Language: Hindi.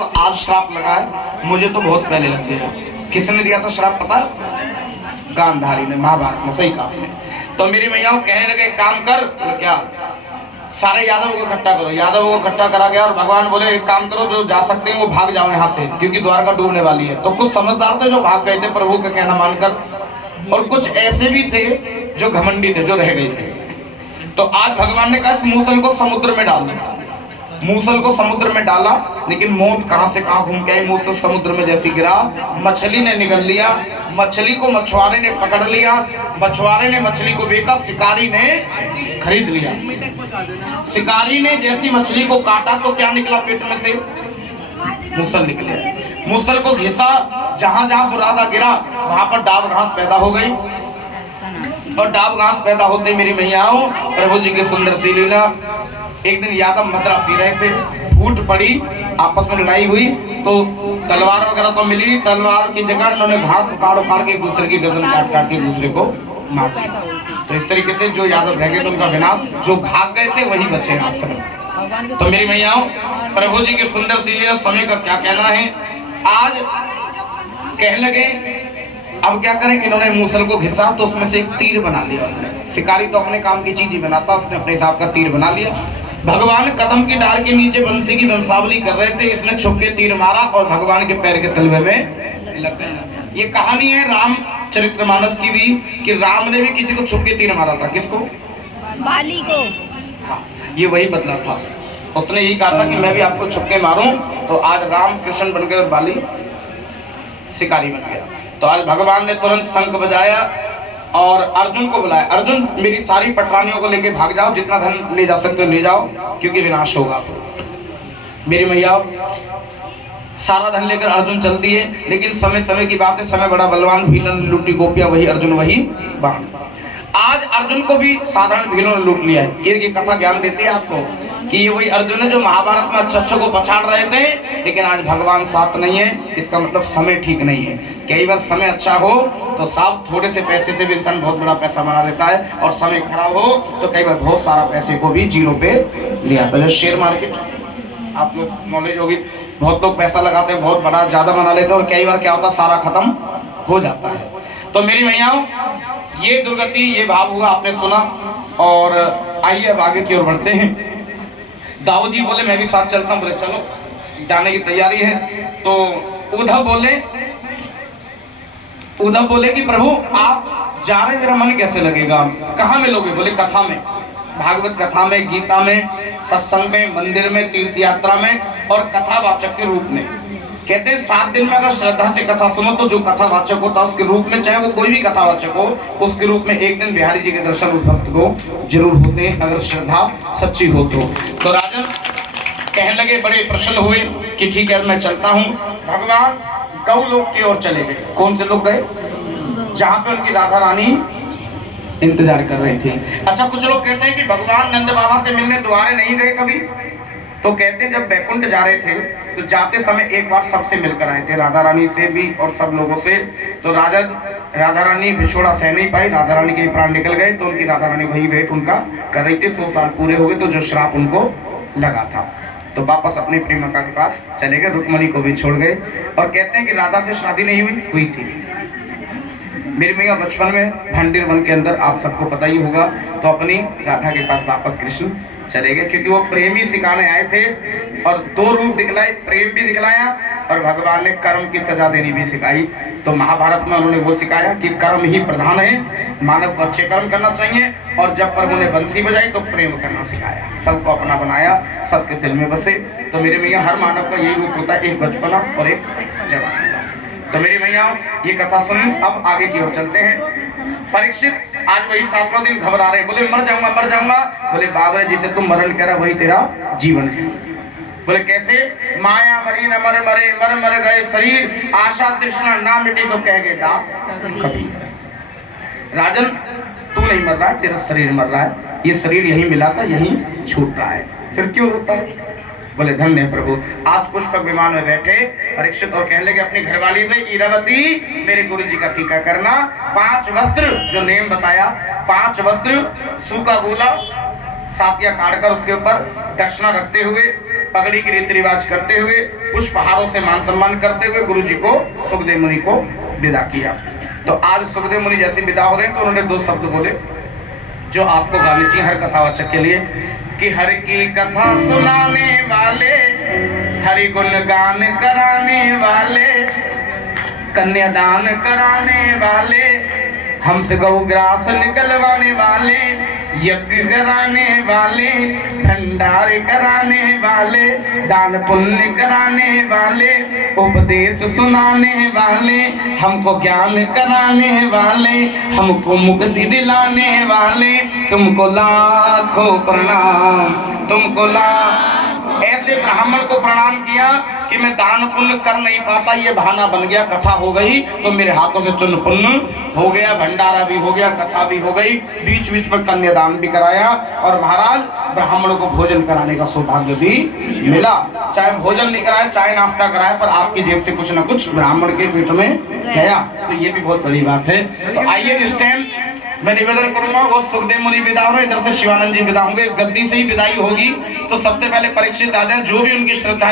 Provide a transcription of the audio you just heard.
तो आज श्राप लगा है, मुझे तो बहुत पहले लग गया। किसने दिया था श्राप पता? गांधारी ने, महाभारत में। सही कहा आपने। तो मेरी मैया कहने लगे काम कर, क्या सारे यादव को इकट्ठा करो। यादव को इकट्ठा करा गया और भगवान बोले एक काम करो, जो जा सकते हैं वो भाग जाओ यहाँ से, क्योंकि द्वारका डूबने वाली है। तो कुछ समझदार थे जो भाग गए थे प्रभु का कहना मानकर, और कुछ ऐसे भी थे जो घमंडी थे, जो रह गए थे। तो आज भगवान ने कहा इस मूसल को समुद्र में डाल दिया। मूसल को समुद्र में डाला, लेकिन मौत कहां से कहां घूम के आई। मूसल समुद्र में जैसी गिरा, मछली ने निगल लिया। मछली को मछुआरे ने पकड़ लिया, मछुआरे ने मछली को बेचा, शिकारी ने खरीद लिया। शिकारी ने जैसी मछली को काटा तो क्या निकला पेट में से? मूसल निकले। मूसल को घिसा, जहां जहां बुरादा गिरा वहां पर डाब घास पैदा हो गई। और डाब घास पैदा होते मेरी मैयाओं, प्रभु जी की सुंदर सी लीला। एक दिन यादव मदरा पी रहे थे, फूट पड़ी, आपस में लड़ाई हुई, तो तलवार वगैरह तो मिली। तलवार की जगह इन्होंने घास उखाड़ के एक दूसरे की गर्दन काट के एक दूसरे को मार दिया। तो इस तरीके से जो यादव रह गए थे उनका विनाश, जो भाग गए थे वही बचे आज तक। तो मेरी मैयाओं, प्रभु जी की सुंदर सी लीला। समय का क्या कहना है? आज कह लगे अब क्या करें। इन्होंने मूसल को घिसा तो उसमें से एक तीर बना लिया। शिकारी तो अपने काम की चीज ही बनाता, उसने अपने हिसाब का तीर बना लिया। भगवान कदम की डाल के नीचे बंसी की बंसावली कर रहे थे, इसने छुप के तीर मारा और भगवान के पैर के तलवे में लग गया। ये कहानी है रामचरितमानस की भी, कि राम ने भी किसी को छुप के तीर मारा था। किसको? बाली को। हाँ, ये वही बदला था। उसने यही कहा था कि मैं भी आपको छुप के मारूं, तो आज राम कृष्ण बन गए, बाली शिकारी बन गया। तो आज भगवान ने तुरंत शंख बजाया और अर्जुन को बुलाया। अर्जुन, मेरी सारी पटरानियों को लेके भाग जाओ, जितना धन ले जा सकते हो ले जाओ, क्योंकि विनाश होगा। मेरी मैया सारा धन लेकर अर्जुन चल दिए, लेकिन समय समय की बात है, समय बड़ा बलवान, भीलन लूटी गोपियां वही अर्जुन वही बाण। आज अर्जुन को भी साधारण भीलों ने लूट लिया है। ये कथा ज्ञान देती है आपको कि ये वही अर्जुन है जो महाभारत में अच्छे को पछाड़ रहे थे, लेकिन आज भगवान साथ नहीं है। इसका मतलब समय ठीक नहीं है। कई बार समय अच्छा हो तो साहब थोड़े से पैसे से भी इंसान बहुत बड़ा पैसा बना देता है, और समय खराब हो तो कई बार बहुत सारा पैसे को भी जीरो पे ले आता है। शेयर मार्केट आप लोग नॉलेज होगी, बहुत लोग पैसा लगाते हैं, बहुत बड़ा ज्यादा बना लेते हैं, और कई बार क्या होता है सारा खत्म हो जाता है। तो मेरी मैयाओं, ये दुर्गति, ये भाव हुआ, आपने सुना। और आइए अब आगे की ओर बढ़ते हैं। दाऊद जी बोले मैं भी साथ चलता हूँ। बोले चलो, जाने की तैयारी है। तो उद्धव बोले कि प्रभु आप जा रहे, मेरा मन कैसे लगेगा? कहाँ मिलोगे? बोले कथा में, भागवत कथा में, गीता में, सत्संग में, मंदिर में, तीर्थ यात्रा में, और कथावाचक के रूप में। कहते हैं 7 दिन में अगर श्रद्धा से कथा सुनो तो जो कथावाचक होता है उसके रूप में, चाहे वो कोई भी कथावाचक हो, उसके रूप में एक दिन बिहारी जी के दर्शन उस भक्त को जरूर होते हैं, अगर श्रद्धा सच्ची हो तो। राजन कहने लगे, बड़े प्रसन्न हुए कि ठीक है मैं चलता हूँ। भगवान गौ लोक की ओर चले गए। कौन से लोग गए? जहाँ पे उनकी राधा रानी इंतजार कर रही थी। अच्छा, कुछ लोग कहते हैं कि भगवान नंद बाबा से मिलने द्वारे नहीं गए कभी। तो कहते हैं जब बैकुंठ जा रहे थे तो जाते समय एक बार सबसे मिलकर आए थे, राधा रानी से भी और सब लोगों से। तो राधा रानी बिछोड़ा सह नहीं पाई, राधा रानी के प्राण निकल गए। तो उनकी राधा रानी वही वेट उनका कर रही थी। 100 साल पूरे हो गए तो जो श्राप उनको लगा था, तो वापस अपनी प्रेमिका के पास चले गए, रुक्मणी को भी छोड़ गए। और कहते हैं कि राधा से शादी नहीं हुई थी। मेरी मैया बचपन में भंडीर वन के अंदर, आप सबको पता ही होगा, तो अपनी राधा के पास वापस कृष्ण चले गए, क्योंकि वो प्रेमी सिखाने आए थे। और 2 रूप दिखलाए, प्रेम भी दिखलाया और भगवान ने कर्म की सजा देनी भी सिखाई। तो महाभारत में उन्होंने वो सिखाया कि कर्म ही प्रधान है, मानव को अच्छे कर्म करना चाहिए। और जब प्रभु ने बंसी बजाई तो प्रेम करना सिखाया, सबको अपना बनाया, सबके दिल में बसे। तो मेरे मैया हर मानव का यही रूप होता है, एक बचपना और एक जवानी का। तो मेरी मैया ये कथा सुनी। अब आगे की ओर चलते हैं। परीक्षित आज वही 7वां दिन घबरा रहे, बोले मर जाऊंगा। बोले बाबा जिसे तुम मरण करा वही तेरा जीवन है। बोले कैसे? माया मरी न मर मरे, मर गए शरीर, आशा तृष्णा ना मिटी तो कह गए दास कबीर। राजन तू नहीं मर रहा है, तेरा शरीर मर रहा है। ये शरीर यही मिला था, यही छूट रहा है, फिर क्यों रोता है? बोले धन्य है प्रभु। आज पुष्पक विमान में बैठे परीक्षित और कहने लगे अपनी घरवाली से, ईरावती मेरे गुरु जी का टीका करना। 5 वस्त्र जो नेम बताया, 5 वस्त्र, सूखा गोला, सातिया काटकर उसके ऊपर दक्षिणा रखते हुए पगड़ी की रीति रिवाज करते हुए पुष्पहारों से मान सम्मान करते हुए गुरु जी को सुखदेव मुनि को विदा किया। तो आज सुखदेव मुनि जैसे विदा हो रहे हैं तो उन्होंने 2 शब्द बोले जो आपको गाने चाहिए हर कथावाचक के लिए कि हर की कथा सुनाने वाले, हरि गुण गान कराने वाले, कन्यादान कराने वाले, हमसे गौग्रास निकलवाने वाले, यज्ञ कराने वाले, भंडारे कराने वाले, दान पुण्य कराने वाले, उपदेश सुनाने वाले, हमको ज्ञान कराने वाले, हमको मुक्ति दिलाने वाले, तुमको लाखों प्रणाम, तुमको ऐसे ब्राह्मण को प्रणाम किया कि मैं दान पुण्य कर नहीं पाता, ये बहाना बन गया, कथा हो गई तो मेरे हाथों से चुन पुण्य हो गया, भंडारा भी हो गया, कथा भी हो गई, बीच बीच में कन्यादान भी कराया और महाराज ब्राह्मणों को भोजन कराने का सौभाग्य भी मिला। चाहे भोजन नहीं कराया, चाहे नाश्ता कराया, पर आपकी जेब से कुछ ना कुछ ब्राह्मण के पेट में गया, तो ये भी बहुत बड़ी बात है। तो आइए इस टाइम मैं निवेदन करूंगा, वो सुखदेव मुनि विदा हो रहे, इधर से शिवानंद जी विदा होंगे, गद्दी से ही विदाई होगी। तो सबसे पहले परीक्षित आ जाए, जो भी उनकी श्रद्धा